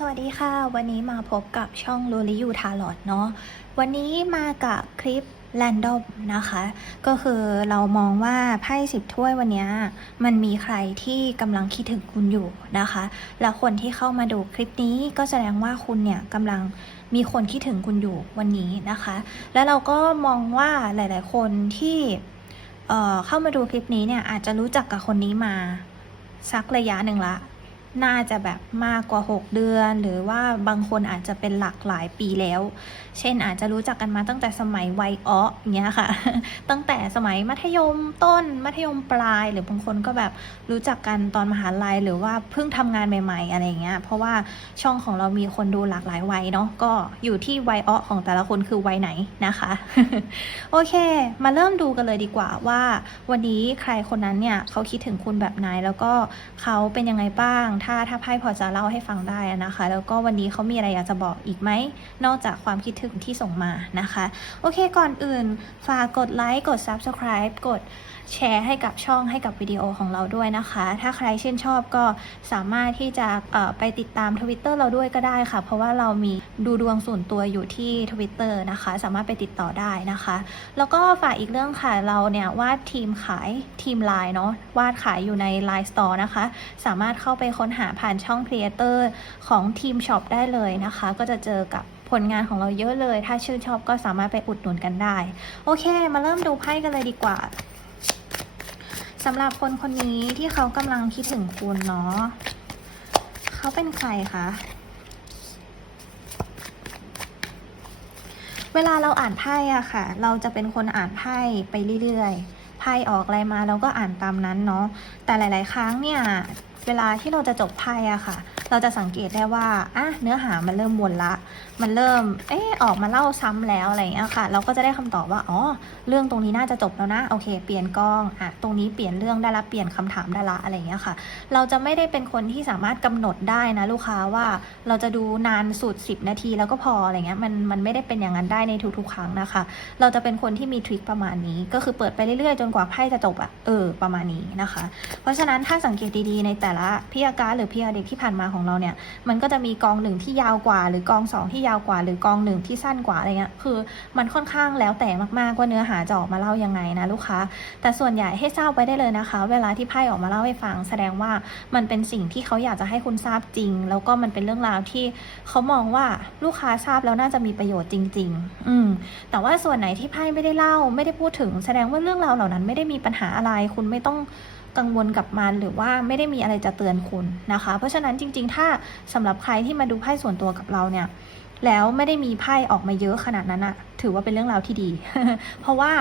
สวัสดีค่ะ วันนี้มาพบกับช่องลูลิยูทาลอดเนาะวันนี้มากับคลิปแรนดอมนะคะ ก็คือเรามองว่าไพ่สิบถ้วยวันนี้มันมีใครที่กำลังคิดถึงคุณอยู่นะคะ แล้วคนที่เข้ามาดูคลิปนี้ก็แสดงว่าคุณเนี่ยกำลังมีคนคิดถึงคุณอยู่วันนี้นะคะ แล้วเราก็มองว่าหลาย ๆ คนที่เเข้ามาดูคลิปนี้เนี่ยอาจจะรู้จักกับคนนี้มาสักระยะหนึ่งละ น่าจะแบบมากกว่า 6 เดือน หรือว่าบางคนอาจจะเป็นหลักหลายปีแล้ว เช่นอาจจะรู้จักกันมาตั้งแต่สมัยวัยอ้อเงี้ยค่ะ ตั้งแต่สมัยมัธยมต้น มัธยมปลาย หรือบางคนก็แบบรู้จักกันตอนมหาลัย หรือว่าเพิ่งทำงานใหม่ ๆ อะไรอย่างเงี้ย เพราะว่าช่องของเรามีคนดูหลากหลายวัยเนาะ ก็อยู่ที่วัยอ้อของแต่ละคนคือวัยไหนนะคะ โอเค มาเริ่มดูกันเลยดีกว่าว่า วันนี้ใครคนนั้นเนี่ยเขาคิดถึงคุณแบบไหนแล้วก็เขาเป็นยังไงบ้างถ้าถ้าไพ่พอจะเล่าให้ฟังได้นะคะ แล้วก็วันนี้เขามีอะไรอยากจะบอกอีกไหม นอกจากความคิดถึงที่ส่งมานะคะ โอเคก่อนอื่น ฝากกดไลค์กด Subscribe กดแชร์ให้กับช่องให้กับวิดีโอของเราด้วยนะคะ ถ้าใครชื่นชอบก็สามารถที่จะไปติดตาม Twitter เราด้วยก็ได้ค่ะ เพราะว่าเรามีดูดวงส่วนตัวอยู่ที่ Twitter นะคะ สามารถไปติดต่อได้นะคะ แล้วก็ฝากอีกเรื่องค่ะ เราเนี่ยวาดทีมขายทีมไลน์เนาะวาดขายอยู่ใน Line Store นะคะ สามารถเข้าไปค้นหาผ่านช่อง Creator ของทีมช็อปได้เลยนะคะ ก็จะเจอกับผลงานของเราเยอะเลย ถ้าชื่นชอบก็สามารถไปอุดหนุนกันได้ โอเค มาเริ่มดูไพ่กันเลยดีกว่าสำหรับคนคนนี้ที่เขากำลังคิดถึงคุณเนาะเขาเป็นใครคะเวลาเราอ่านไพ่อะค่ะ เราจะเป็นคนอ่านไพ่ไปเรื่อยๆ ไพ่ออกอะไรมาเราก็อ่านตามนั้นเนาะ แต่หลาย ๆ ครั้งเนี่ย เวลาที่เราจะจบไพ่อะค่ะ เราจะสังเกตได้ว่าอะเนื้อหามันเริ่มวนละ มันเริ่ม เออออกมาเล่าซ้ำแล้วอะไรอย่างเงี้ยค่ะ เราก็จะได้คำตอบว่า อ๋อ เรื่องตรงนี้น่าจะจบแล้วนะ โอเค เปลี่ยนกล้อง อะ ตรงนี้เปลี่ยนเรื่องได้ละ เปลี่ยนคำถามได้ละอะไรอย่างเงี้ยค่ะ เราจะไม่ได้เป็นคนที่สามารถกำหนดได้นะลูกค้าว่าเราจะดูนานสุด 10 นาทีแล้วก็พออะไรเงี้ย มัน มันไม่ได้เป็นอย่างนั้นได้ในทุกๆ ครั้งนะคะ เราจะเป็นคนที่มีทริคประมาณนี้ ก็คือเปิดไปเรื่อยๆ จนกว่าไพ่จะจบอะเออ ประมาณนี้นะคะ เพราะฉะนั้นถ้าสังเกตดีๆ ในแต่ละพี่อาการหรือพี่อาเด็กที่ผ่านมาของเราเนี่ย มันก็จะมีกองหนึ่งที่ยาวกว่า หรือกองสองที่ยาวกว่าหรือกองหนึ่งที่สั้นกว่าอะไรเงี้ยคือมันค่อนข้างแล้วแต่มากๆว่าเนื้อหาจะออกมาเล่ายังไงนะลูกค้า แต่ส่วนใหญ่ให้ทราบไว้ได้เลยนะคะ เวลาที่ไพ่ออกมาเล่าให้ฟัง แสดงว่ามันเป็นสิ่งที่เขาอยากจะให้คุณทราบจริง แล้วก็มันเป็นเรื่องราวที่เขามองว่าลูกค้าทราบแล้วน่าจะมีประโยชน์จริง ๆ อืมแต่ว่าส่วนไหนที่ไพ่ไม่ได้เล่าไม่ได้พูดถึง แสดงว่าเรื่องราวเหล่านั้นไม่ได้มีปัญหาอะไร คุณไม่ต้องกังวลกับมันหรือว่าไม่ได้มีอะไรจะเตือนคุณนะคะ เพราะฉะนั้นจริง ๆ ถ้าสำหรับใครที่มาดูไพ่ส่วนตัวกับเราเนี่ย แล้วไม่ได้มีไพ่ออกมาเยอะขนาดนั้นอะถือว่าเป็นเรื่องราวที่ดี เพราะว่า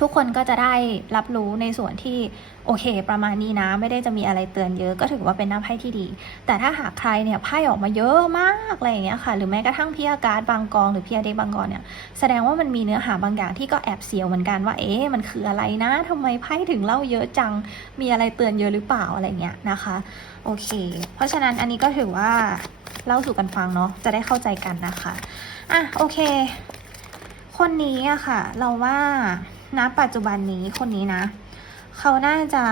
ทุกคนก็จะได้รับรู้ในส่วนที่โอเค ประมาณนี้นะ ไม่ได้จะมีอะไรเตือนเยอะก็ถือว่าเป็นหน้าไพ่ที่ดี แต่ถ้าหากใครเนี่ยไพ่ออกมาเยอะมากอะไรอย่างเงี้ยค่ะ หรือแม้กระทั่งพี่อาการบางกองหรือพี่อาเดบางกองเนี่ยแสดงว่ามันมีเนื้อหาบางอย่างที่ก็แอบเสียวเหมือนกันว่าเอ๊ะมันคืออะไรนะทำไมไพ่ถึงเล่าเยอะจังมีอะไรเตือนเยอะหรือเปล่าอะไรเงี้ยนะคะ โอเค เพราะฉะนั้นอันนี้ก็ถือว่า เล่าสู่กันฟังเนาะจะได้เข้าใจกันนะคะอะโอเค คนนี้อะค่ะ เราว่าณปัจจุบันนี้คนนี้นะ เขาน่าจะ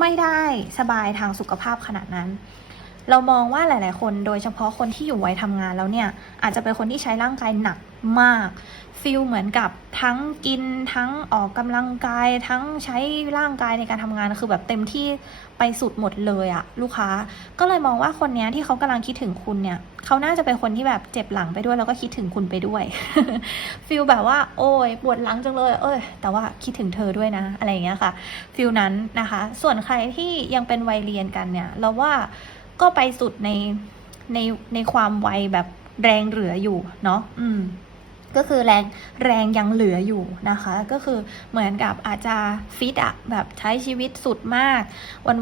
ไม่ได้สบายทางสุขภาพขนาดนั้น เรามองว่าหลาย ๆ คนโดยเฉพาะคนที่อยู่วัยทำงานแล้วเนี่ย อาจจะเป็นคนที่ใช้ร่างกายหนักมากฟิลเหมือนกับทั้งกินทั้งออกกำลังกาย ทั้งใช้ร่างกายในการทำงานคือแบบเต็มที่ไปสุดหมดเลยอะลูกค้า ก็เลยมองว่าคนนี้ที่เขากำลังคิดถึงคุณเนี่ยเขาน่าจะเป็นคนที่แบบเจ็บหลังไปด้วยแล้วก็คิดถึงคุณไปด้วยฟิลแบบว่า โอ้ยปวดหลังจังเลย เอ้ย แต่ว่าคิดถึงเธอด้วยนะ อะไรอย่างเงี้ยค่ะฟิลนั้นนะคะ ส่วนใครที่ยังเป็นวัยเรียนกันเนี่ยเราว่า ก็ไปสุดในในในความวัยแบบแรงเหลืออยู่เนาะอืมก็คือแรงแรงยังเหลืออยู่นะคะ ก็คือเหมือนกับอาจจะฟิตอะแบบใช้ชีวิตสุดมาก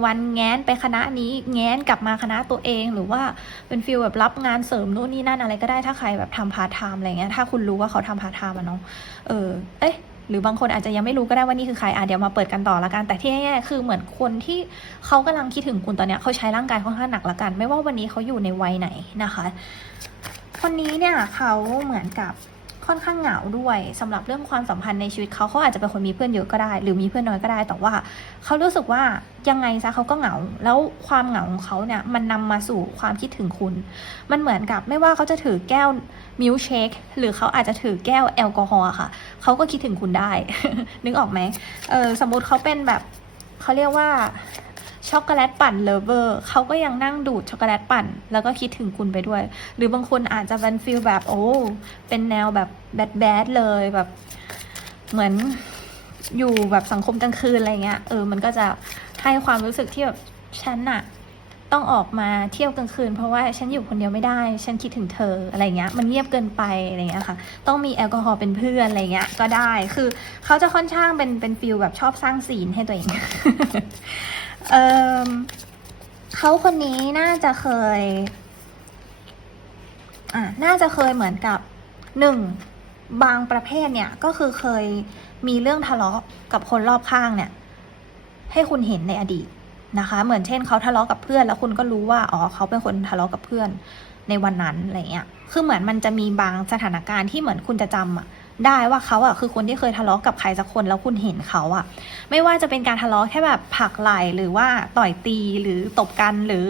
วันๆแง้นไปคณะนี้แง้นกลับมาคณะตัวเองหรือว่าเป็นฟิลแบบรับงานเสริมนู่นนี่นั่นอะไรก็ได้ถ้าใครแบบทำพาร์ทไทม์อะไรเงี้ยถ้าคุณรู้ว่าเขาทำพาร์ทไทม์อะเนาะเออเอ๊ะ หรือบางคนอาจจะยังไม่รู้ก็ได้ว่านี่คือใครอะเดี๋ยวมาเปิดกันต่อละกัน แต่ที่แน่ๆคือเหมือนคนที่เขากำลังคิดถึงคุณตอนเนี้ยเขาใช้ร่างกายค่อนข้างหนักละกัน ไม่ว่าวันนี้เขาอยู่ในวัยไหนนะคะ คนนี้เนี่ยเขาเหมือนกับ ค่อนข้างเหงาด้วยสำหรับเรื่องความสัมพันธ์ในชีวิตเขาเขาอาจจะเป็นคนมีเพื่อนเยอะก็ได้ หรือมีเพื่อนน้อยก็ได้ แต่ว่าเขารู้สึกว่ายังไงซะเขาก็เหงา แล้วความเหงาของเขาเนี่ยมันนำมาสู่ความคิดถึงคุณ มันเหมือนกับไม่ว่าเขาจะถือแก้วมิลค์เชคหรือเขาอาจจะถือแก้วแอลกอฮอล์ค่ะเขาก็คิดถึงคุณได้ นึกออกไหมเออสมมุติเขาเป็นแบบเขาเรียกว่า ช็อกโกแลตปั่นเลเวอร์เขาก็ยังนั่งดูดช็อกโกแลตปั่น แล้วก็คิดถึงคุณไปด้วย หรือบางคนอาจจะเป็นฟิลแบบโอ้เป็นแนวแบบแบดแบดเลยแบบเหมือนอยู่แบบสังคมกลางคืนอะไรเงี้ยเออมันก็จะให้ความรู้สึกที่แบบฉันอะต้องออกมาเที่ยวกลางคืน เพราะว่าฉันอยู่คนเดียวไม่ได้ ฉันคิดถึงเธออะไรเงี้ย มันเงียบเกินไปอะไรเงี้ยค่ะ ต้องมีแอลกอฮอล์เป็นเพื่อนอะไรเงี้ยก็ได้ คือเขาจะค่อนข้างเป็นเป็นฟิลแบบชอบสร้างซีนให้ตัวเอง เออเขาคนนี้น่าจะเคย อะน่าจะเคยเหมือนกับหนึ่งบางประเภทเนี่ยก็คือเคยมีเรื่องทะเลาะกับคนรอบข้างเนี่ย ให้คุณเห็นในอดีตนะคะ เหมือนเช่นเขาทะเลาะกับเพื่อน แล้วคุณก็รู้ว่าอ๋อเขาเป็นคนทะเลาะกับเพื่อนในวันนั้นอะไรเงี้ย คือเหมือนมันจะมีบางสถานการณ์ที่เหมือนคุณจะจำอะ ได้ว่าเขาอะคือคนที่เคยทะเลาะกับใครสักคนแล้วคุณเห็นเขาอะ ไม่ว่าจะเป็นการทะเลาะแค่แบบผักไหลหรือว่าต่อยตีหรือตบกันหรือ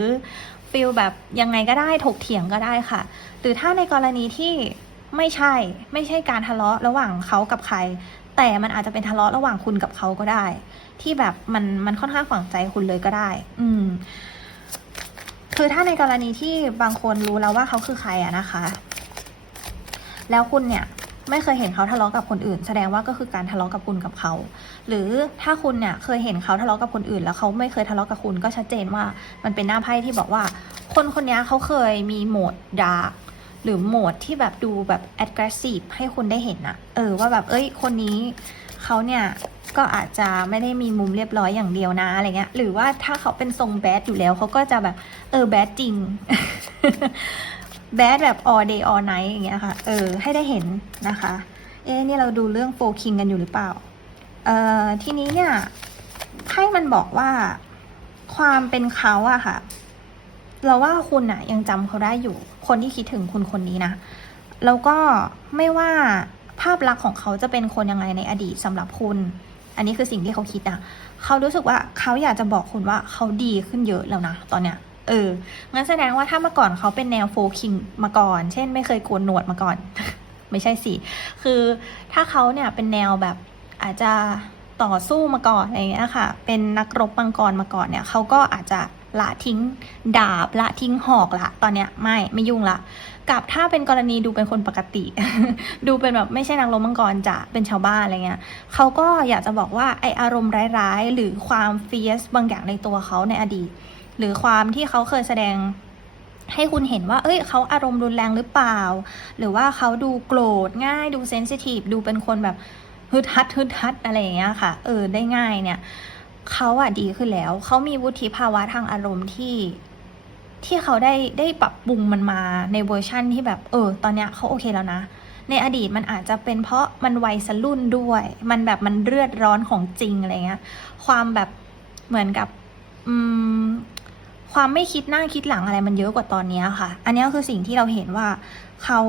ฟิลแบบยังไงก็ได้ถกเถียงก็ได้ค่ะ หรือถ้าในกรณีที่ไม่ใช่ไม่ใช่การทะเลาะระหว่างเขากับใคร แต่มันอาจจะเป็นทะเลาะระหว่างคุณกับเขาก็ได้ ที่แบบมันมันค่อนข้างฝังใจคุณเลยก็ได้ อืม คือถ้าในกรณีที่บางคนรู้แล้วว่าเขาคือใครอะนะคะ แล้วคุณเนี่ย ไม่เคยเห็นเขาทะเลาะกับคนอื่น แสดงว่าก็คือการทะเลาะกับคุณกับเขา หรือถ้าคุณเนี่ยเคยเห็นเขาทะเลาะกับคนอื่น แล้วเขาไม่เคยทะเลาะกับคุณก็ชัดเจนว่ามันเป็นหน้าไพ่ที่บอกว่า คนคนนี้เขาเคยมีโหมดดาร์กหรือโหมดที่แบบดูแบบ aggressive ให้คุณได้เห็นอะเออว่าแบบเอ้ยคนนี้เขาเนี่ยก็อาจจะไม่ได้มีมุมเรียบร้อยอย่างเดียวนะอะไรเงี้ย หรือว่าถ้าเขาเป็นทรงแบดอยู่แล้วเขาก็จะแบบ เออแบดจริง แบดแบบ all day all night อย่างเงี้ยค่ะ เออ ให้ได้เห็นนะคะ เอ๊นี่เราดูเรื่องโฟคิงกันอยู่หรือเปล่า เอ่อ ทีนี้เนี่ยไพ่มันบอกว่าความเป็นเขาอะค่ะ เราว่าคุณอะยังจำเขาได้อยู่ คนที่คิดถึงคุณคนนี้นะ แล้วก็ไม่ว่าภาพลักษณ์ของเขาจะเป็นคนยังไงในอดีตสำหรับคุณ อันนี้คือสิ่งที่เขาคิดนะ เขารู้สึกว่าเขาอยากจะบอกคุณว่าเขาดีขึ้นเยอะแล้วนะตอนเนี้ย เอองั้นแสดงว่าถ้าเมื่อก่อนเขาเป็นแนวโฟคิงมาก่อน เช่น ไม่เคยโกนหนวดมาก่อน ไม่ใช่สิ คือถ้าเขาเนี่ยเป็นแนวแบบอาจจะต่อสู้มาก่อนอะไรเงี้ยค่ะ เป็นนักรบมังกรมาก่อนเนี่ยเขาก็อาจจะละทิ้งดาบละทิ้งหอกละตอนเนี้ยไม่ไม่ยุ่งละกับถ้าเป็นกรณีดูเป็นคนปกติ ดูเป็นแบบไม่ใช่นางรบมังกรจะเป็นชาวบ้านอะไรเงี้ยเขาก็อยากจะบอกว่าไออารมณ์ร้ายๆ หรือความเฟียสบางอย่างในตัวเขาในอดีต หรือความที่เขาเคยแสดงให้คุณเห็นว่า เอ้ย เขาอารมณ์รุนแรงหรือเปล่า หรือว่าเขาดูโกรธง่าย ดูเซนซิทีฟ ดูเป็นคนแบบฮึดฮัดฮึดฮัดอะไรอย่างเงี้ยค่ะ เออ ได้ง่ายเนี่ย เขาอะดีขึ้นแล้ว เขามีวุฒิภาวะทางอารมณ์ที่ ที่เขาได้ได้ปรับปรุงมันมาในเวอร์ชั่นที่แบบ เออ ตอนเนี้ยเขาโอเคแล้วนะ ในอดีตมันอาจจะเป็นเพราะมันวัยสรุ่นด้วย มันแบบมันเลือดร้อนของจริงอะไรเงี้ย ความแบบเหมือนกับ อืม ความไม่คิดหน้าคิดหลังอะไรมันเยอะกว่าตอนนี้ค่ะ อันนี้ก็คือสิ่งที่เราเห็นว่าเขา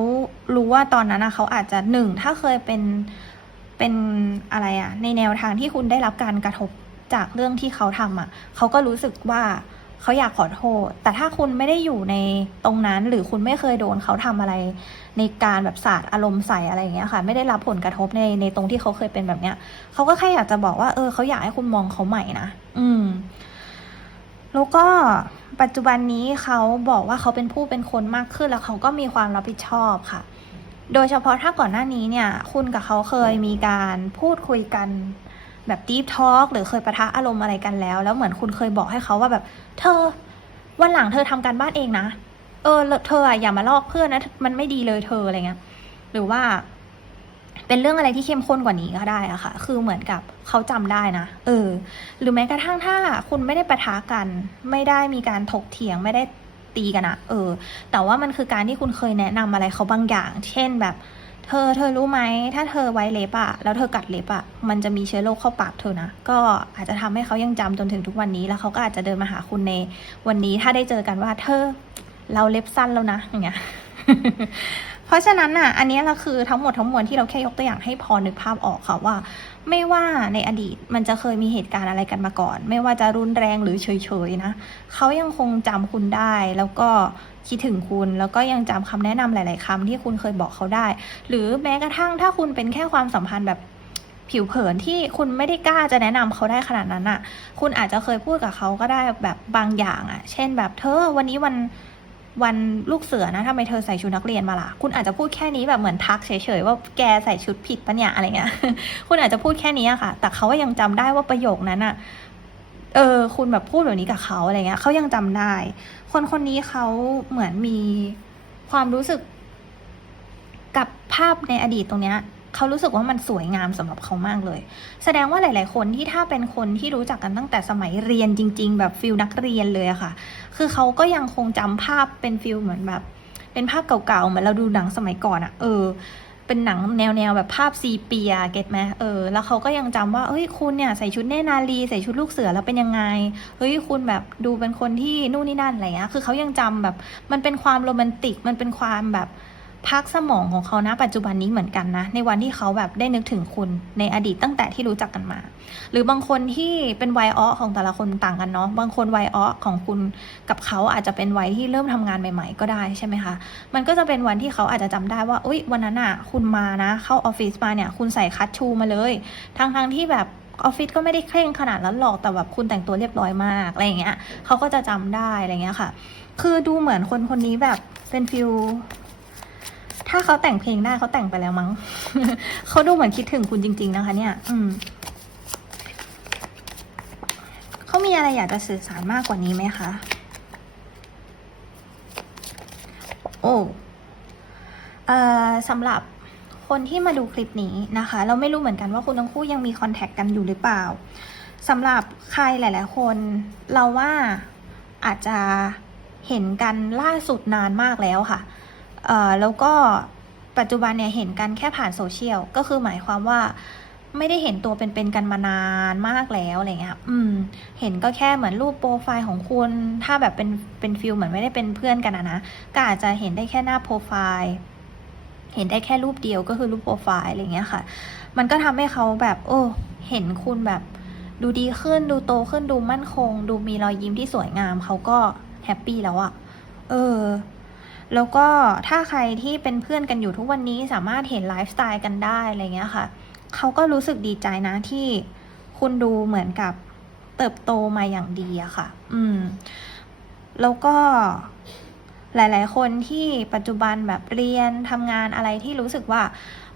รู้ว่าตอนนั้นนะเขาอาจจะหนึ่งถ้าเคยเป็นเป็นอะไรอะในแนวทางที่คุณได้รับการกระทบจากเรื่องที่เขาทำอะเขาก็รู้สึกว่าเขาอยากขอโทษ แต่ถ้าคุณไม่ได้อยู่ในตรงนั้น หรือคุณไม่เคยโดนเขาทำอะไร ในการแบบสาดอารมณ์ใส่อะไรอย่างเงี้ยค่ะ ไม่ได้รับผลกระทบในในตรงที่เขาเคยเป็นแบบเนี้ยเขาก็แค่อยากจะบอกว่า เออเขาอยากให้คุณมองเขาใหม่นะอืม แล้วก็ปัจจุบันนี้เขาบอกว่าเขาเป็นผู้เป็นคนมากขึ้นแล้วเขาก็มีความรับผิดชอบค่ะ โดยเฉพาะถ้าก่อนหน้านี้เนี่ย คุณกับเขาเคยมีการพูดคุยกันแบบ deep talk หรือเคยประทะอารมณ์อะไรกันแล้ว แล้วเหมือนคุณเคยบอกให้เขาว่าแบบ เธอ วันหลังเธอทำการบ้านเองนะ เออ เธออะอย่ามาลอกเพื่อนนะ มันไม่ดีเลยเธออะไรเงี้ย หรือว่า เป็นเรื่องอะไรที่เข้มข้นกว่านี้ก็ได้อะค่ะ คือเหมือนกับเขาจำได้นะ เออ หรือแม้กระทั่งถ้าคุณไม่ได้ปะทะกัน ไม่ได้มีการถกเถียง ไม่ได้ตีกันอะเออ แต่ว่ามันคือการที่คุณเคยแนะนำอะไรเขาบางอย่าง เช่นแบบ เธอ เธอรู้ไหม ถ้าเธอไว้เล็บอะแล้วเธอกัดเล็บอะมันจะมีเชื้อโรคเข้าปากเธอนะ ก็อาจจะทำให้เขายังจำจนถึงทุกวันนี้ แล้วเขาก็อาจจะเดินมาหาคุณใน วันนี้ถ้าได้เจอกันว่า เธอ เราเล็บสั้นแล้วนะ อย่างเงี้ย เพราะฉะนั้นน่ะ อันนี้เราคือทั้งหมดทั้งมวลที่เราแค่ยกตัวอย่างให้พอนึกภาพออกค่ะว่า ไม่ว่าในอดีตมันจะเคยมีเหตุการณ์อะไรกันมาก่อน ไม่ว่าจะรุนแรงหรือเฉยๆนะเขายังคงจำคุณได้แล้วก็คิดถึงคุณแล้วก็ยังจำคำแนะนำหลาย ๆคำที่คุณเคยบอกเขาได้ หรือแม้กระทั่งถ้าคุณเป็นแค่ความสัมพันธ์แบบผิวเผินที่คุณไม่ได้กล้าจะแนะนำเขาได้ขนาดนั้นอะ คุณอาจจะเคยพูดกับเขาก็ได้แบบบางอย่างอะ เช่นแบบเธอวันนี้วัน วันลูกเสือนะทำไมเธอใส่ชุดนักเรียนมาล่ะ คุณอาจจะพูดแค่นี้แบบเหมือนทักเฉยๆว่าแกใส่ชุดผิดปะเนี่ยอะไรเงี้ย คุณอาจจะพูดแค่นี้อะค่ะ แต่เขาก็ยังจำได้ว่าประโยคนั้นอะเออ คุณแบบพูดแบบนี้กับเขาอะไรเงี้ยเขายังจำได้ คนคนนี้เขาเหมือนมีความรู้สึกกับภาพในอดีตตรงเนี้ย เขารู้สึกว่ามันสวยงามสำหรับเขามากเลย แสดงว่าหลาย ๆ คนที่ถ้าเป็นคนที่รู้จักกันตั้งแต่สมัยเรียนจริง ๆ แบบฟิลนักเรียนเลยอะค่ะ คือเขาก็ยังคงจำภาพเป็นฟิลเหมือนแบบ เป็นภาพเก่าๆเหมือนเราดูหนังสมัยก่อนอะเออเป็นหนังแนวๆแบบภาพซีเปียเก็ตไหมเออ แล้วเขาก็ยังจำว่าเฮ้ย คุณเนี่ยใส่ชุดเนนารีใส่ชุดลูกเสือแล้วเป็นยังไง เฮ้ย คุณแบบดูเป็นคนที่นู่นนี่นั่นอะไรเงี้ย คือเขายังจำแบบ มันเป็นความโรแมนติก มันเป็นความแบบ พักสมองของเขานะปัจจุบันนี้เหมือนกันนะ ในวันที่เขาแบบได้นึกถึงคุณในอดีตตั้งแต่ที่รู้จักกันมา หรือบางคนที่เป็นวัยอ้อของแต่ละคนต่างกันเนาะบางคนวัยอ้อของคุณกับเขาอาจจะเป็นวัยที่เริ่มทำงานใหม่ ๆ ก็ได้ใช่ไหมคะมันก็จะเป็นวันที่เขาอาจจะจำได้ว่าอุ้ยวันนั้นอะคุณมานะ เข้าออฟฟิศมาเนี่ยคุณใส่คัตชูมาเลยทั้งๆที่แบบออฟฟิศก็ไม่ได้เคร่งขนาดนั้นหรอกแต่แบบคุณแต่งตัวเรียบร้อยมากอะไรอย่างเงี้ยเขาก็จะจำได้อะไรเงี้ยค่ะ คือดูเหมือนคนคนนี้แบบเป็นฟิล ถ้าเขาแต่งเพลงได้เขาแต่งไปแล้วมั้ง เขาดูเหมือนคิดถึงคุณจริง ๆ นะคะ เนี่ย อืมเขามีอะไรอยากจะสื่อสารมากกว่านี้ไหมคะ โอ้เอ่อสำหรับคนที่มาดูคลิปนี้นะคะ เราไม่รู้เหมือนกันว่าคุณทั้งคู่ยังมีคอนแทคกันอยู่หรือเปล่าสำหรับใครหลาย ๆ คนเราว่าอาจจะเห็นกันล่าสุดนานมากแล้วค่ะ แล้วก็ปัจจุบันเนี่ยเห็นกันแค่ผ่านโซเชียลก็คือหมายความว่าไม่ได้เห็นตัวเป็นๆกันมานานมากแล้วอะไรเงี้ย อืม เห็นก็แค่เหมือนรูปโปรไฟล์ของคุณ ถ้าแบบเป็นเป็นฟิลเหมือนไม่ได้เป็นเพื่อนกันอะนะ ก็อาจจะเห็นได้แค่หน้าโปรไฟล์ เห็นได้แค่รูปเดียวก็คือรูปโปรไฟล์อะไรเงี้ยค่ะ มันก็ทำให้เขาแบบโอ้เห็นคุณแบบ ดูดีขึ้น ดูโตขึ้น ดูมั่นคง ดูมีรอยยิ้มที่สวยงาม เขาก็แฮปปี้แล้วอะเออ แล้วก็ถ้าใครที่เป็นเพื่อนกันอยู่ทุกวันนี้สามารถเห็นไลฟ์สไตล์กันได้อะไรเงี้ยค่ะเขาก็รู้สึกดีใจนะที่คุณดูเหมือนกับเติบโตมาอย่างดีอะค่ะ อืม แล้วก็หลาย ๆ คนที่ปัจจุบันแบบเรียนทำงานอะไรที่รู้สึกว่า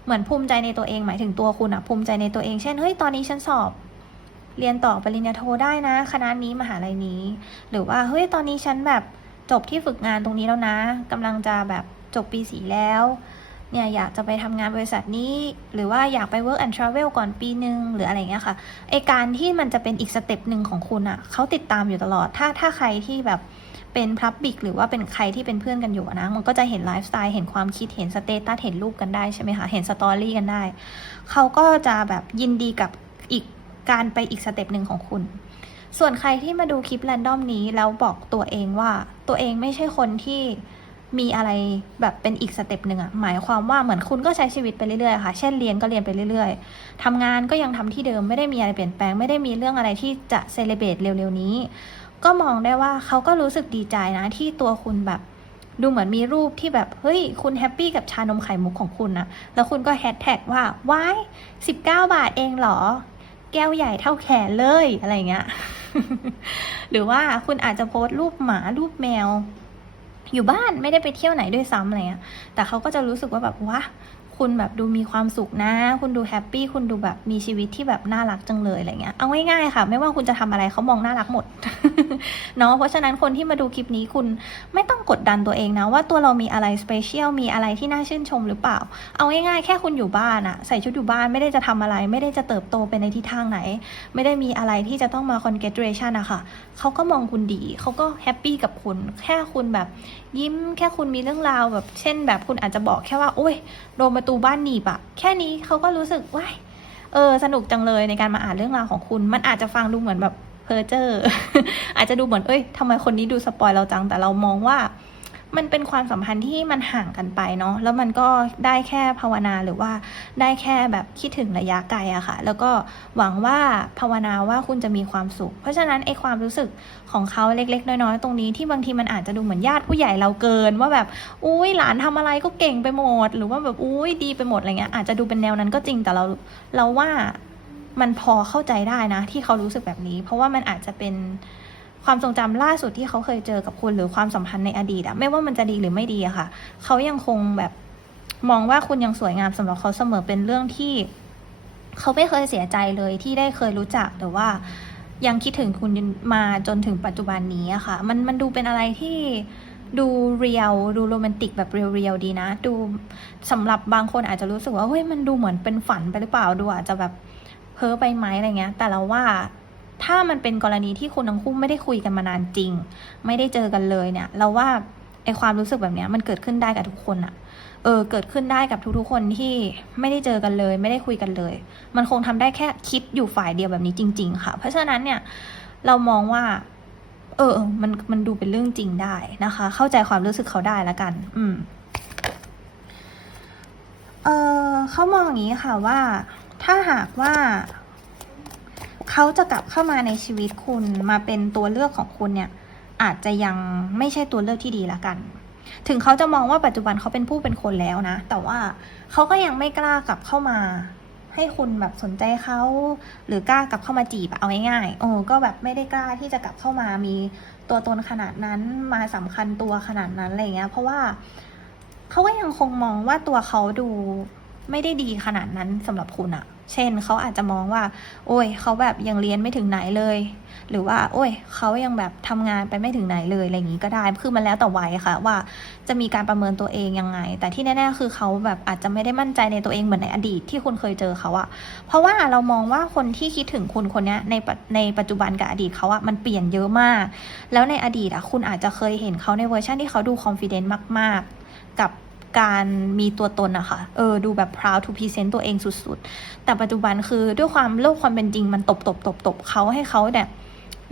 เหมือนภูมิใจในตัวเองหมายถึงตัวคุณอะภูมิใจในตัวเองเช่นเฮ้ยตอนนี้ฉันสอบ เรียนต่อปริญญาโทได้นะ คณะนี้มหาลัยนี้ หรือว่าเฮ้ยตอนนี้ฉันแบบ จบที่ฝึกงานตรงนี้แล้วนะกำลังจะแบบจบปีสีแล้ว เนี่ยอยากจะไปทำงานบริษัทนี้ หรือว่าอยากไป work and travel ก่อนปีหนึ่งหรืออะไรเงี้ยค่ะไอการที่มันจะเป็นอีกสเต็ปหนึ่งของคุณอะ่ะเขาติดตามอยู่ตลอด ถ้าถ้าใครที่แบบเป็นพับบิกหรือว่าเป็นใครที่เป็นเพื่อนกันอยู่นะ มันก็จะเห็นไลฟ์สไตล์เห็นความคิดเห็นสเตตัสเห็นรูปกันได้ใช่ไหมคะ เห็นสตอรี่กันได้ เขาก็จะแบบยินดีกับอีกการไปอีกสเต็ปหนึ่งของคุณ ส่วนใครที่มาดูคลิปแรนดอมนี้แล้วบอกตัวเองว่าตัวเองไม่ใช่คนที่มีอะไรแบบเป็นอีกสเต็ปหนึ่งอะหมายความว่าเหมือนคุณก็ใช้ชีวิตไปเรื่อยๆค่ะ เช่นเรียนก็เรียนไปเรื่อยๆทำงานก็ยังทำที่เดิมไม่ได้มีอะไรเปลี่ยนแปลง ไม่ได้มีเรื่องอะไรที่จะเซเลบรตเร็วๆนี้ ก็มองได้ว่าเขาก็รู้สึกดีใจนะที่ตัวคุณแบบดูเหมือนมีรูปที่แบบ เฮ้ย คุณแฮปปี้กับชานมไข่มุกของคุณนะแล้วคุณก็แฮชแท็กว่าว้ายสิบเก้าบาทเองเหรอ แก้วใหญ่เท่าแขนเลยอะไรเงี้ย หรือว่าคุณอาจจะโพสต์รูปหมารูปแมว อยู่บ้านไม่ได้ไปเที่ยวไหนด้วยซ้ำอะไรเงี้ย แต่เขาก็จะรู้สึกว่าแบบว่า คุณแบบดูมีความสุขนะ คุณดูแฮปปี้คุณดูแบบมีชีวิตที่แบบน่ารักจังเลยอะไรเงี้ยเอาง่ายๆค่ะ ไม่ว่าคุณจะทำอะไรเขามองน่ารักหมดเนาะเพราะฉะนั้นคนที่มาดูคลิปนี้คุณไม่ต้องกดดันตัวเองนะ ว่าตัวเรามีอะไรสเปเชียลมีอะไรที่น่าชื่นชมหรือเปล่า เอาง่ายๆแค่คุณอยู่บ้านอะใส่ชุดอยู่บ้านไม่ได้จะทำอะไร ไม่ได้จะเติบโตไปในทิศทางไหน ไม่ได้มีอะไรที่จะต้องมา congratulation อะค่ะเขาก็มองคุณดีเขาก็แฮปปี้กับคุณ แค่คุณแบบยิ้มแค่คุณมีเรื่องราวแบบ เช่น แบบคุณอาจจะบอกแค่ว่าโอ้ยโดนประตูบ้านหนีบอะแค่นี้เขาก็รู้สึกว้ายเออสนุกจังเลยในการมาอ่านเรื่องราวของคุณ มันอาจจะฟังดูเหมือนแบบเพอเจอร์อาจจะดูเหมือนเอ้ยทำไมคนนี้ดูสปอยเราจังแต่เรามองว่า มันเป็นความสัมพันธ์ที่มันห่างกันไปเนาะแล้วมันก็ได้แค่ภาวนาหรือว่าได้แค่แบบคิดถึงระยะไกลอะค่ะ แล้วก็หวังว่าภาวนาว่าคุณจะมีความสุข เพราะฉะนั้นไอ้ความรู้สึกของเขาเล็ก ๆ น้อยๆตรงนี้ที่บางทีมันอาจจะดูเหมือนญาติผู้ใหญ่เราเกิน ว่าแบบอุ้ยหลานทำอะไรก็เก่งไปหมด หรือว่าแบบอุ้ยดีไปหมดอะไรเงี้ยอาจจะดูเป็นแนวนั้นก็จริงแต่เราเราว่ามันพอเข้าใจได้นะ ที่เขารู้สึกแบบนี้ เพราะว่ามันอาจจะเป็น ความทรงจำล่าสุดที่เขาเคยเจอกับคุณ หรือความสัมพันธ์ในอดีตอะไม่ว่ามันจะดีหรือไม่ดีอะค่ะ เขายังคงแบบมองว่าคุณยังสวยงามสำหรับเขาเสมอเป็นเรื่องที่ เขาไม่เคยเสียใจเลยที่ได้เคยรู้จักหรือว่ายังคิดถึงคุณมาจนถึงปัจจุบันนี้อะค่ะ มันมันดูเป็นอะไรที่ดูเรียลดูโรแมนติกแบบเรียลๆดีนะ ดูสำหรับบางคนอาจจะรู้สึกว่าเฮ้ยมันดูเหมือนเป็นฝันไปหรือเปล่าดูอาจจะแบบเพ้อไปไหมอะไรเงี้ย แต่เราว่า ถ้ามันเป็นกรณีที่คุณทั้งคู่ไม่ได้คุยกันมานานจริง ไม่ได้เจอกันเลยเนี่ย เราว่าไอความรู้สึกแบบนี้มันเกิดขึ้นได้กับทุกคนอะเออเกิดขึ้นได้กับทุกๆคนที่ไม่ได้เจอกันเลย ไม่ได้คุยกันเลย มันคงทำได้แค่คิดอยู่ฝ่ายเดียวแบบนี้จริง ๆ ค่ะ เพราะฉะนั้นเนี่ยเรามองว่า เออเออมันมันดูเป็นเรื่องจริงได้นะคะ เข้าใจความรู้สึกเขาได้แล้วกัน อืมเออเขามองอย่างนี้ค่ะว่า ถ้าหากว่า เขาจะกลับเข้ามาในชีวิตคุณมาเป็นตัวเลือกของคุณเนี่ย อาจจะยังไม่ใช่ตัวเลือกที่ดีละกัน ถึงเขาจะมองว่าปัจจุบันเขาเป็นผู้เป็นคนแล้วนะ แต่ว่าเขาก็ยังไม่กล้ากลับเข้ามา ให้คุณแบบสนใจเขาหรือกล้ากลับเข้ามาจีบเอาง่ายๆโอ้ก็แบบไม่ได้กล้าที่จะกลับเข้ามามีตัวตนขนาดนั้นมาสำคัญตัวขนาดนั้นอะไรเงี้ย เพราะว่าเขาก็ยังคงมองว่าตัวเขาดูไม่ได้ดีขนาดนั้นสำหรับคุณอะ เช่นเขาอาจจะมองว่า โอ้ยเขาแบบยังเรียนไม่ถึงไหนเลย หรือว่า โอ้ยเขายังแบบทำงานไปไม่ถึงไหนเลยอะไรอย่างนี้ก็ได้ คือมันแล้วแต่วัยค่ะ ว่าจะมีการประเมินตัวเองยังไง แต่ที่แน่ๆคือเขาแบบอาจจะไม่ได้มั่นใจในตัวเองเหมือนในอดีตที่คุณเคยเจอเขาอะเพราะว่าเรามองว่าคนที่คิดถึงคุณคนนี้ในในปัจจุบันกับอดีตเขาอะมันเปลี่ยนเยอะมาก แล้วในอดีตอะคุณอาจจะเคยเห็นเขาในเวอร์ชันที่เขาดูคอนฟ ident มาก ๆ กับ การมีตัวตนอะค่ะ เออ ดูแบบ proud to present ตัวเองสุดๆ แต่ปัจจุบันคือด้วยความโลกความเป็นจริงมันตบตบตบตบเขาให้เขาเนี่ย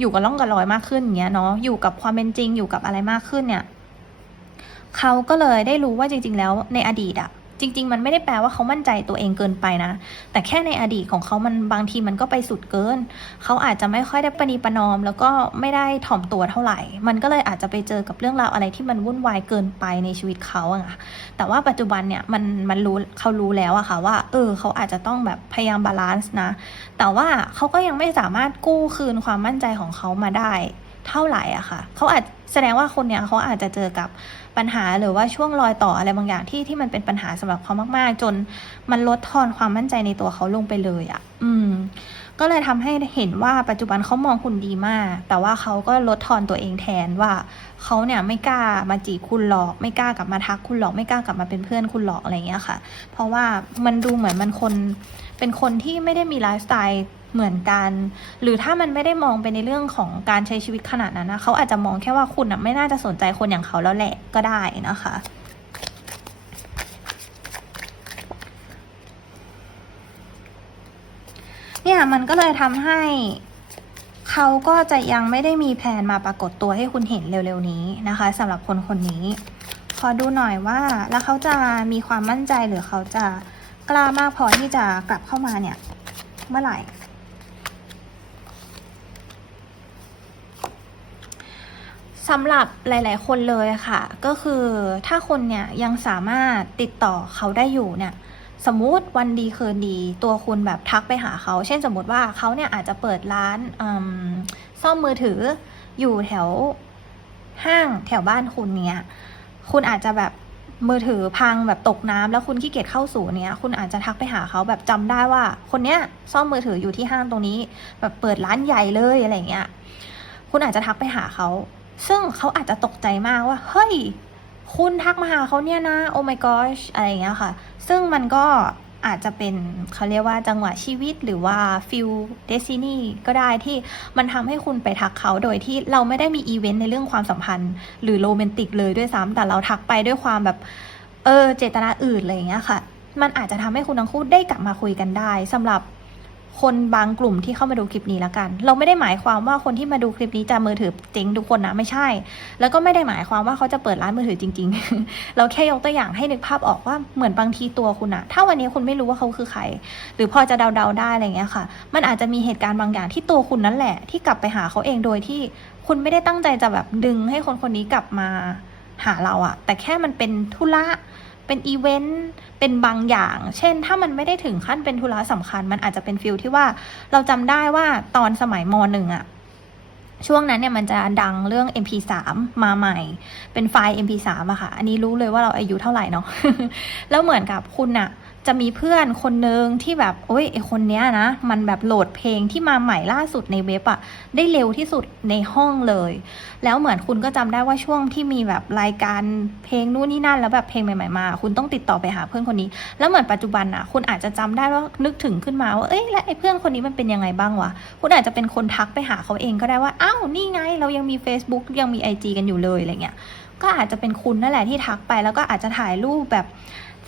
อยู่กับล่องกับรอยมากขึ้นอย่างเงี้ยเนาะ อยู่กับความเป็นจริง อยู่กับอะไรมากขึ้นเนี่ย เขาก็เลยได้รู้ว่าจริง ๆ แล้วในอดีตอะ จริง ๆ มันไม่ได้แปลว่าเขามั่นใจตัวเองเกินไปนะ แต่แค่ในอดีตของเขามันบางทีมันก็ไปสุดเกิน เขาอาจจะไม่ค่อยได้ปรนีประนอม แล้วก็ไม่ได้ถ่อมตัวเท่าไหร่ มันก็เลยอาจจะไปเจอกับเรื่องราวอะไรที่มันวุ่นวายเกินไปในชีวิตเขาอะค่ะแต่ว่าปัจจุบันเนี่ยมันมันรู้เขารู้แล้วอะค่ะว่า เออ เขาอาจจะต้องแบบพยายามบาลานซ์นะ แต่ว่าเขาก็ยังไม่สามารถกู้คืนความมั่นใจของเขามาได้เท่าไหร่อะค่ะ เขาอาจแสดงว่าคนเนี้ยเขาอาจจะเจอกับ ปัญหาหรือว่าช่วงรอยต่ออะไรบางอย่างที่ที่มันเป็นปัญหาสำหรับเขามากๆ จนมันลดทอนความมั่นใจในตัวเขาลงไปเลยอะอืม ก็เลยทำให้เห็นว่าปัจจุบันเขามองคุณดีมาก แต่ว่าเขาก็ลดทอนตัวเองแทนว่าเขาเนี่ยไม่กล้ามาจีบคุณหรอก ไม่กล้ากลับมาทักคุณหรอก ไม่กล้ากลับมาเป็นเพื่อนคุณหรอกอะไรเงี้ยค่ะ เพราะว่ามันดูเหมือนมันคนเป็นคนที่ไม่ได้มีไลฟ์สไตล์ เหมือนกัน หรือถ้ามันไม่ได้มองไปในเรื่องของการใช้ชีวิตขนาดนั้นนะเขาอาจจะมองแค่ว่าคุณอะไม่น่าจะสนใจคนอย่างเขาแล้วแหละก็ได้นะคะเนี่ยมันก็เลยทำให้เขาก็จะยังไม่ได้มีแผนมาปรากฏตัวให้คุณเห็นเร็วๆนี้นะคะสำหรับคนคนนี้ ขอดูหน่อยว่าแล้วเขาจะมีความมั่นใจหรือเขาจะกล้ามากพอที่จะกลับเข้ามาเนี่ย เมื่อไหร่ สำหรับหลาย ๆ คนเลยค่ะ ก็คือถ้าคนเนี่ยยังสามารถติดต่อเขาได้อยู่เนี่ยสมมุติวันดีคืนดี ตัวคุณแบบทักไปหาเขา เช่นสมมติว่าเขาเนี่ยอาจจะเปิดร้านซ่อมมือถืออยู่แถวห้างแถวบ้านคุณเนี่ยคุณอาจจะแบบมือถือพังแบบตกน้ำแล้วคุณขี้เกียจเข้าสู่เนี้ยคุณอาจจะทักไปหาเขาแบบจำได้ว่า คนเนี้ยซ่อมมือถืออยู่ที่ห้างตรงนี้ แบบเปิดร้านใหญ่เลยอะไรเงี้ยคุณอาจจะทักไปหาเขา ซึ่งเขาอาจจะตกใจมากว่า เฮ้ย คุณทักมาหาเขาเนี่ยนะ โอ้ my gosh อะไรอย่างเงี้ยค่ะ ซึ่งมันก็อาจจะเป็นเขาเรียกว่าจังหวะชีวิตหรือว่าฟิลเดซินีก็ได้ที่มันทำให้คุณไปทักเขาโดยที่เราไม่ได้มีอีเวนต์ในเรื่องความสัมพันธ์ หรือโรแมนติกเลยด้วยซ้ำแต่เราทักไปด้วยความแบบ เออเจตนาอื่นอะไรอย่างเงี้ยค่ะ มันอาจจะทำให้คุณทั้งคู่ได้กลับมาคุยกันได้สำหรับ คนบางกลุ่มที่เข้ามาดูคลิปนี้แล้วกัน เราไม่ได้หมายความว่าคนที่มาดูคลิปนี้จะมือถือเจ๊งทุกคนนะไม่ใช่ แล้วก็ไม่ได้หมายความว่าเขาจะเปิดร้านมือถือจริง ๆ เราแค่ยกตัวอย่างให้นึกภาพออกว่าเหมือนบางทีตัวคุณอะถ้าวันนี้คุณไม่รู้ว่าเขาคือใคร หรือพอจะเดาๆได้อะไรเงี้ยค่ะ มันอาจจะมีเหตุการณ์บางอย่างที่ตัวคุณนั่นแหละ ที่กลับไปหาเขาเองโดยที่คุณไม่ได้ตั้งใจจะแบบดึงให้คนคนนี้กลับมาหาเราอะแต่แค่มันเป็นธุระ เป็นอีเวนต์เป็นบางอย่าง เช่น ถ้ามันไม่ได้ถึงขั้นเป็นธุระสำคัญ มันอาจจะเป็นฟิลที่ว่าเราจำได้ว่าตอนสมัยมหนึ่งอะช่วงนั้นเนี่ยมันจะดังเรื่อง MP3 มาใหม่ เป็นไฟล์ MP3 อะค่ะ อันนี้รู้เลยว่าเราอายุเท่าไหร่เนาะแล้วเหมือนกับคุณอะ จะมีเพื่อนคนนึงที่แบบโอ้ยไอคนเนี้ยนะ มันแบบโหลดเพลงที่มาใหม่ล่าสุดในเว็บอะได้เร็วที่สุดในห้องเลย แล้วเหมือนคุณก็จำได้ว่าช่วงที่มีแบบรายการเพลงนู่นนี่นั่น แล้วแบบเพลงใหม่ๆมา คุณต้องติดต่อไปหาเพื่อนคนนี้ แล้วเหมือนปัจจุบันอะคุณอาจจะจำได้ว่านึกถึงขึ้นมาว่าเอ้ยแล้วไอ้เพื่อนคนนี้มันเป็นยังไงบ้างวะคุณอาจจะเป็นคนทักไปหาเขาเองก็ได้ว่าอ้าวนี่ไง เรายังมี Facebook ยังมี IG กันอยู่เลยอะไรเงี้ยก็อาจจะเป็นคุณนั่นแหละที่ทักไปแล้วก็อาจจะถ่ายรูปแบบ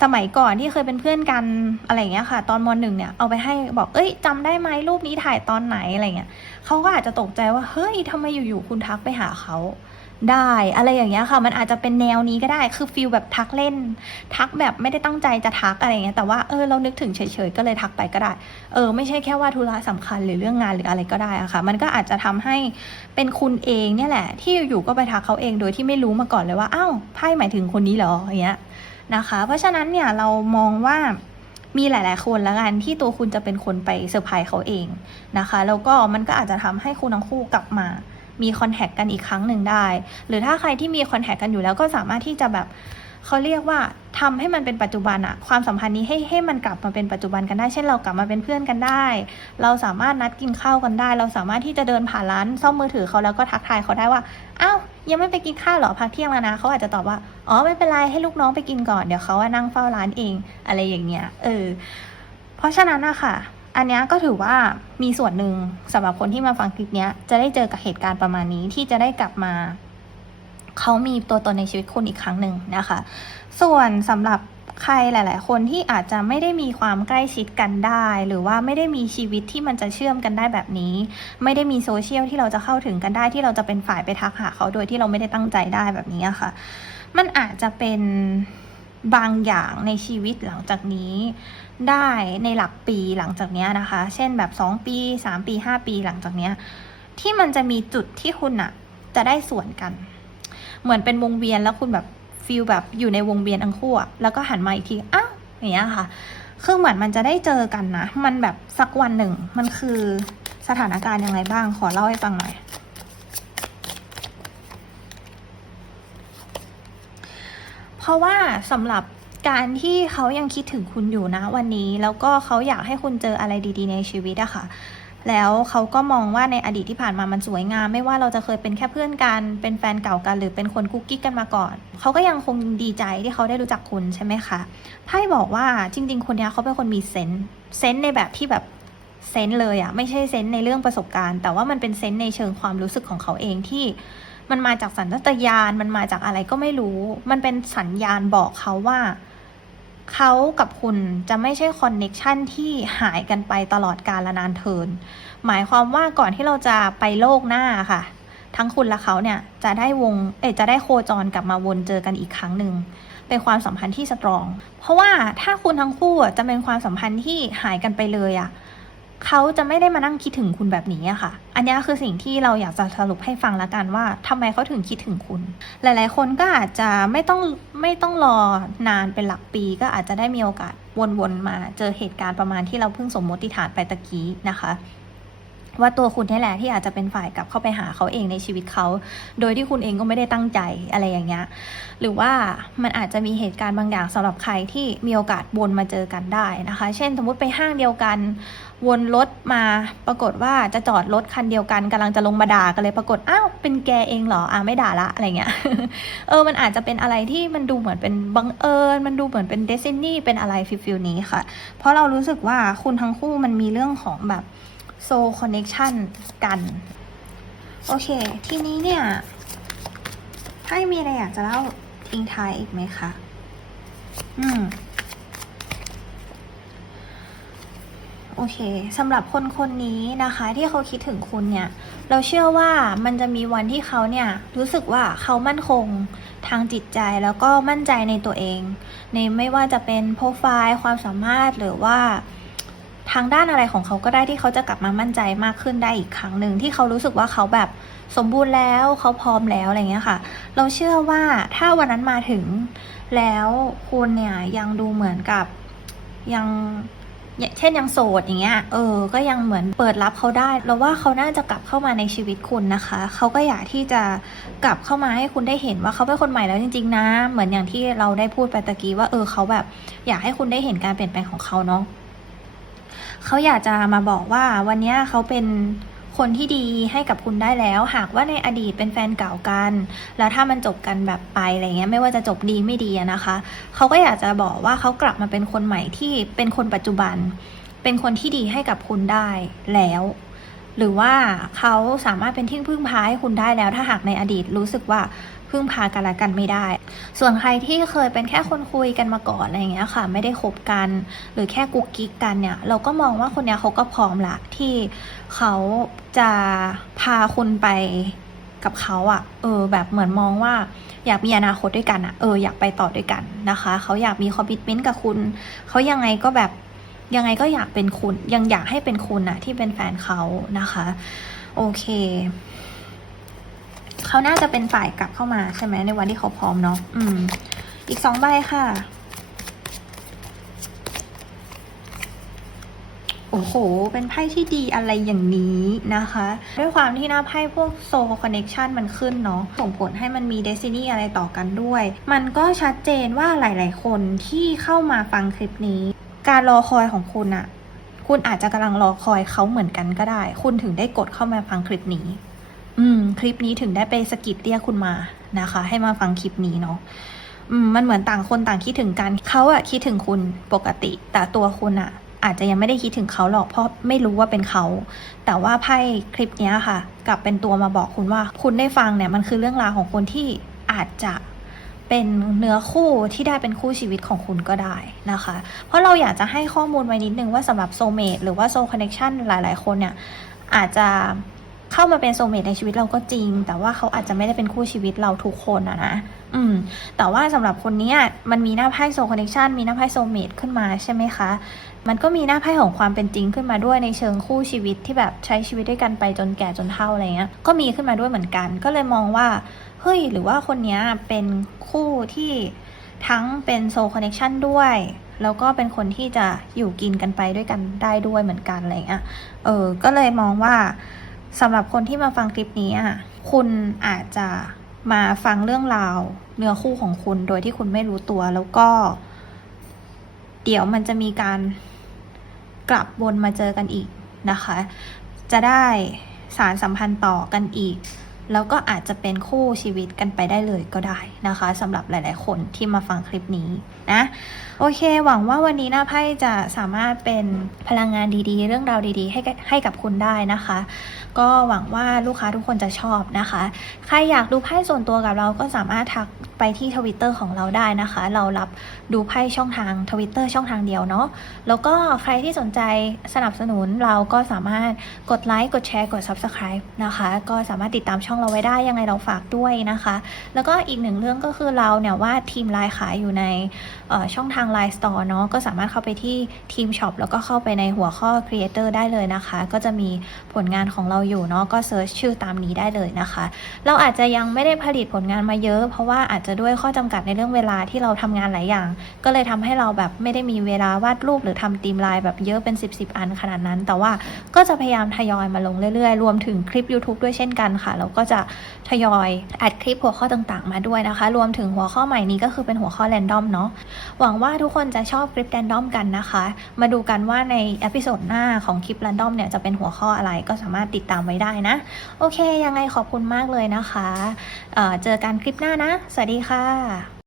สมัยก่อนที่เคยเป็นเพื่อนกันอะไรเงี้ยค่ะ ตอนมหนึ่งเนี่ยเอาไปให้บอกเอ้ยจำได้ไหมรูปนี้ถ่ายตอนไหนอะไรเงี้ยเขาก็อาจจะตกใจว่าเฮ้ยทำไมอยู่ๆคุณทักไปหาเขาได้อะไรอย่างเงี้ยค่ะ มันอาจจะเป็นแนวนี้ก็ได้คือฟิลแบบทักเล่น ทักแบบไม่ได้ตั้งใจจะทักอะไรเงี้ยแต่ว่าเออเรานึกถึงเฉยๆก็เลยทักไปก็ได้ เออ ไม่ใช่แค่ว่าธุระสำคัญหรือเรื่องงานหรืออะไรก็ได้อะค่ะ มันก็อาจจะทำให้เป็นคุณเองเนี่ยแหละ ที่อยู่ๆก็ไปทักเขาเองโดยที่ไม่รู้มาก่อนเลยว่าอ้าวไพ่หมายถึงคนนี้เหรออย่างเงี้ย นะคะ เพราะฉะนั้นเนี่ยเรามองว่ามีหลาย ๆ คนแล้วกันที่ตัวคุณจะเป็นคนไปเซอร์ไพรส์เขาเองนะคะ แล้วก็มันก็อาจจะทำให้คุณทั้งคู่กลับมามีคอนแทคกันอีกครั้งหนึ่งได้ หรือถ้าใครที่มีคอนแทคกันอยู่แล้วก็สามารถที่จะแบบเขาเรียกว่าทำให้มันเป็นปัจจุบันอะความสัมพันธ์นี้ให้ให้มันกลับมาเป็นปัจจุบันกันได้ เช่นเรากลับมาเป็นเพื่อนกันได้ เราสามารถนัดกินข้าวกันได้ เราสามารถที่จะเดินผ่านร้านซ่อมมือถือเขาแล้วก็ทักทายเขาได้ว่า อ้าวยังไม่ไปกินข้าวหรอพักเที่ยงแล้วนะเขาอาจจะตอบว่าอ๋อไม่เป็นไรให้ลูกน้องไปกินก่อนเดี๋ยวเขาว่านั่งเฝ้าร้านเองอะไรอย่างเงี้ยเออ เพราะฉะนั้นอะค่ะ อันนี้ก็ถือว่ามีส่วนหนึ่งสำหรับคนที่มาฟังคลิปนี้จะได้เจอกับเหตุการณ์ประมาณนี้ที่จะได้กลับมาเขามีตัวตนในชีวิตคุณอีกครั้งหนึ่งนะคะ ส่วนสำหรับ ใครหลาย ๆ คนที่อาจจะไม่ได้มีความใกล้ชิดกันได้ หรือว่าไม่ได้มีชีวิตที่มันจะเชื่อมกันได้แบบนี้ ไม่ได้มีโซเชียลที่เราจะเข้าถึงกันได้ที่เราจะเป็นฝ่ายไปทักหาเขาโดยที่เราไม่ได้ตั้งใจได้แบบนี้ค่ะ มันอาจจะเป็นบางอย่างในชีวิตหลังจากนี้ได้ในหลักปีหลังจากเนี้ยนะคะ เช่นแบบ 2 ปี 3 ปี 5 ปีหลังจากเนี้ยที่มันจะมีจุดที่คุณอะจะได้ส่วนกัน เหมือนเป็นวงเวียนแล้วคุณแบบ ฟีลแบบอยู่ในวงเวียนทั้งคู่อะแล้วก็หันมาอีกทีอ้าวอย่างเงี้ยค่ะ คือเหมือนมันจะได้เจอกันนะ มันแบบสักวันหนึ่ง มันคือสถานการณ์ยังไงบ้าง ขอเล่าให้ฟังหน่อย เพราะว่าสำหรับการที่เขายังคิดถึงคุณอยู่นะวันนี้ แล้วก็เขาอยากให้คุณเจออะไรดี ๆ ในชีวิตอะค่ะ แล้วเขาก็มองว่าในอดีตที่ผ่านมามันสวยงาม ไม่ว่าเราจะเคยเป็นแค่เพื่อนกัน เป็นแฟนเก่ากัน หรือเป็นคนกุ๊กกิ๊กกันมาก่อน เขาก็ยังคงดีใจที่เขาได้รู้จักคุณใช่ไหมคะไพ่บอกว่าจริง ๆ คนนี้เขาเป็นคนมีเซนเซนในแบบที่แบบเซนเลยอะไม่ใช่เซนในเรื่องประสบการณ์ แต่ว่ามันเป็นเซนในเชิงความรู้สึกของเขาเองที่มันมาจากสัญชาตญาณมันมาจากอะไรก็ไม่รู้ มันเป็นสัญญาณบอกเขาว่า เขากับคุณจะไม่ใช่คอนเน็กชันที่หายกันไปตลอดกาลนานเทิน หมายความว่าก่อนที่เราจะไปโลกหน้าค่ะ ทั้งคุณและเขาเนี่ยจะได้วง เอจะได้โคจรกลับมาวนเจอกันอีกครั้งหนึ่งเป็นความสัมพันธ์ที่สตรอง เพราะว่าถ้าคุณทั้งคู่จะเป็นความสัมพันธ์ที่หายกันไปเลยอะ เขาจะไม่ได้มานั่งคิดถึงคุณแบบนี้อะค่ะ อันนี้คือสิ่งที่เราอยากจะสรุปให้ฟังละกันว่าทำไมเขาถึงคิดถึงคุณ หลาย ๆ คนก็อาจจะไม่ต้องไม่ต้องรอนานเป็นหลักปีก็อาจจะได้มีโอกาสวนๆมาเจอเหตุการณ์ประมาณที่เราเพิ่งสมมติฐานไปตะกี้นะคะว่าตัวคุณนี่แหละที่อาจจะเป็นฝ่ายกลับเข้าไปหาเขาเองในชีวิตเขา โดยที่คุณเองก็ไม่ได้ตั้งใจอะไรอย่างเงี้ย หรือว่ามันอาจจะมีเหตุการณ์บางอย่างสำหรับใครที่มีโอกาสวนมาเจอกันได้นะคะ เช่น สมมติไปห้างเดียวกัน วนรถมาปรากฏว่าจะจอดรถคันเดียวกันกำลังจะลงมาด่ากันเลยปรากฏอ้าวเป็นแกเองเหรออ่าไม่ด่าละอะไรเงี้ยเออมันอาจจะเป็นอะไรที่มันดูเหมือนเป็นบังเอิญมันดูเหมือนเป็นเดซินี่เป็นอะไรฟิลฟิลนี้ค่ะ เพราะเรารู้สึกว่าคุณทั้งคู่มันมีเรื่องของแบบโซคอนเน็ชันกัน โอเค ทีนี้เนี่ยไพ่มีอะไรอยากจะเล่าทิ้งท้ายอีกไหมคะ อืม โอเคสำหรับคนคนนี้นะคะที่เขาคิดถึงคุณเนี่ย เราเชื่อว่ามันจะมีวันที่เขาเนี่ยรู้สึกว่าเขามั่นคงทางจิตใจแล้วก็มั่นใจในตัวเอง ในไม่ว่าจะเป็นโปรไฟล์ความสามารถหรือว่าทางด้านอะไรของเขาก็ได้ที่เขาจะกลับมามั่นใจมากขึ้นได้อีกครั้งหนึ่งที่เขารู้สึกว่าเขาแบบสมบูรณ์แล้วเขาพร้อมแล้วอะไรเงี้ยค่ะ เราเชื่อว่าถ้าวันนั้นมาถึงแล้วคุณเนี่ยยังดูเหมือนกับยัง เช่นยังโสดอย่างเงี้ยเออก็ยังเหมือนเปิดรับเขาได้เราว่าเขาน่าจะกลับเข้ามาในชีวิตคุณนะคะเขาก็อยากที่จะกลับเข้ามาให้คุณได้เห็นว่าเขาเป็นคนใหม่แล้วจริงๆนะ เหมือนอย่างที่เราได้พูดไปตะกี้ว่าเออเขาแบบอยากให้คุณได้เห็นการเปลี่ยนแปลงของเขาเนาะเขาอยากจะมาบอกว่าวันนี้เขาเป็น คนที่ดีให้กับคุณได้แล้ว หากว่าในอดีตเป็นแฟนเก่ากัน แล้วถ้ามันจบกันแบบไปอะไรเงี้ยไม่ว่าจะจบดีไม่ดีนะคะเขาก็อยากจะบอกว่าเขากลับมาเป็นคนใหม่ที่เป็นคนปัจจุบัน เป็นคนที่ดีให้กับคุณได้แล้วหรือว่าเขาสามารถเป็นที่พึ่งพาให้คุณได้แล้ว ถ้าหากในอดีตรู้สึกว่า พึ่งพากันและกันไม่ได้ ส่วนใครที่เคยเป็นแค่คนคุยกันมาก่อนอะไรอย่างเงี้ยค่ะ ไม่ได้คบกัน หรือแค่กุ๊กกิ๊กกันเนี่ย เราก็มองว่าคนเนี้ยเขาก็พร้อมละที่เขาจะพาคุณไปกับเขาอะ่ะ เออ แบบเหมือนมองว่า อยากมีอนาคตด้วยกันอะ่ะ เออ อยากไปต่อด้วยกันนะคะ เขาอยากมีคอมมิชเมนต์กับคุณ เขายังไงก็แบบยังไงก็อยากเป็นคุณ ยังอยากให้เป็นคุณอะที่เป็นแฟนเขานะคะ โอเค เขาน่าจะเป็นฝ่ายกลับเข้ามาใช่ไหมในวันที่เขาพร้อมเนาะอืม อีกสองใบค่ะ โอ้โห เป็นไพ่ที่ดีอะไรอย่างนี้นะคะ ด้วยความที่หน้าไพ่พวกโซคอนเน c ชันมันขึ้นเนาะส่งผลให้มันมีเดซินี่อะไรต่อกันด้วย มันก็ชัดเจนว่าหลาย ๆ คนที่เข้ามาฟังคลิปนี้ การรอคอยของคุณอะคุณอาจจะกำลังรอคอยเขาเหมือนกันก็ได้ คุณถึงได้กดเข้ามาฟังคลิปนี้ อืม คลิปนี้ถึงได้ไปสกิดเรียกคุณมานะคะ ให้มาฟังคลิปนี้เนาะอืมมันเหมือนต่างคนต่างคิดถึงกันเขาอะคิดถึงคุณปกติ แต่ตัวคุณอะอาจจะยังไม่ได้คิดถึงเขาหรอกเพราะไม่รู้ว่าเป็นเขา แต่ว่าไพ่คลิปนี้ค่ะ กลับเป็นตัวมาบอกคุณว่า คุณได้ฟังเนี่ยมันคือเรื่องราวของคนที่อาจจะเป็นเนื้อคู่ที่ได้เป็นคู่ชีวิตของคุณก็ได้นะคะ เพราะเราอยากจะให้ข้อมูลไว้นิดนึงว่าสำหรับโซเม e หรือว่าโซคอนเน c ชันหลาย ๆ คนเนี่ยอาจจะ เข้ามาเป็นโซเม e ในชีวิตเราก็จริง แต่ว่าเขาอาจจะไม่ได้เป็นคู่ชีวิตเราทุกคนอะนะอืม แต่ว่าสำหรับคนนี้มันมีหน้าไพ่โซคอนเน c ชันมีหน้าไพ่โซเม e ขึ้นมาใช่ไหมคะ มันก็มีหน้าไพ่ของความเป็นจริงขึ้นมาด้วยในเชิงคู่ชีวิตที่แบบใช้ชีวิตด้วยกันไปจนแก่จนเฒ่าอะไรเงี้ย ก็มีขึ้นมาด้วยเหมือนกัน ก็เลยมองว่า เฮ้ย หรือว่าคนนี้เป็นคู่ที่ทั้งเป็นโซคอนเน c ชันด้วย แล้วก็เป็นคนที่จะอยู่กินกันไปด้วยกันได้ด้วยเหมือนกันอะไรเงี้ย เออ ก็เลยมองว่า สำหรับคนที่มาฟังคลิปนี้อะคุณอาจจะมาฟังเรื่องราวเนื้อคู่ของคุณโดยที่คุณไม่รู้ตัวแล้วก็ เดี๋ยวมันจะมีการกลับวนมาเจอกันอีกนะคะ จะได้สารสัมพันธ์ต่อกันอีก แล้วก็อาจจะเป็นคู่ชีวิตกันไปได้เลยก็ได้นะคะสำหรับหลาย ๆ คนที่มาฟังคลิปนี้นะโอเค หวังว่าวันนี้หน้าไพ่จะสามารถเป็นพลังงานดีๆ เรื่องราวดีๆ ให้ให้กับคุณได้นะคะ ก็หวังว่าลูกค้าทุกคนจะชอบนะคะ ใครอยากดูไพ่ส่วนตัวกับเราก็สามารถทักไปที่ทวิตเตอร์ของเราได้นะคะ เรารับดูไพ่ช่องทางทวิตเตอร์ช่องทางเดียวเนาะแล้วก็ใครที่สนใจสนับสนุนเราก็สามารถกดไลค์กดแชร์กด Subscribe นะคะ ก็สามารถติดตามช่องเราไว้ได้ยังไงเราฝากด้วยนะคะ แล้วก็อีกหนึ่งเรื่องก็คือเราเนี่ยว่าทีมไลน์ขายอยู่ในช่องทาง Line Store เนาะก็สามารถเข้าไปที่ทีมช็อปแล้วก็เข้าไปในหัวข้อ Creator ได้เลยนะคะ ก็จะมีผลงานของเราอยู่เนาะก็เซิร์ชชื่อตามนี้ได้เลยนะคะ เราอาจจะยังไม่ได้ผลิตผลงานมาเยอะ เพราะว่าอาจจะด้วยข้อจำกัดในเรื่องเวลาที่เราทำงานหลายอย่าง ก็เลยทำให้เราแบบไม่ได้มีเวลาวาดรูปหรือทำทีมไลน์แบบเยอะเป็น 10บสอันขนาดนั้น แต่ว่าก็จะพยายามทยอยมาลงเรื่อยๆ รวมถึงคลิป YouTube ด้วยเช่นกันค่ะแล้วก็จะทยอยอัดคลิปหัวข้อต่างๆ มาด้วยนะคะ รวมถึงหัวข้อใหม่นี้ก็คือเป็นหัวข้อแรนดอมเนาะหวังว่าทุกคนจะชอบคลิปแรนดอมกันนะคะ มาดูกันว่าในเอพิโซดหน้าของคลิปแรนดอมเนี่ยจะเป็นหัวข้ออะไรก็สามารถติดตามไว้ได้นะ โอเค ยังไงขอบคุณมากเลยนะคะเเจอกันคลิปหน้านะ สวัสดีค่ะ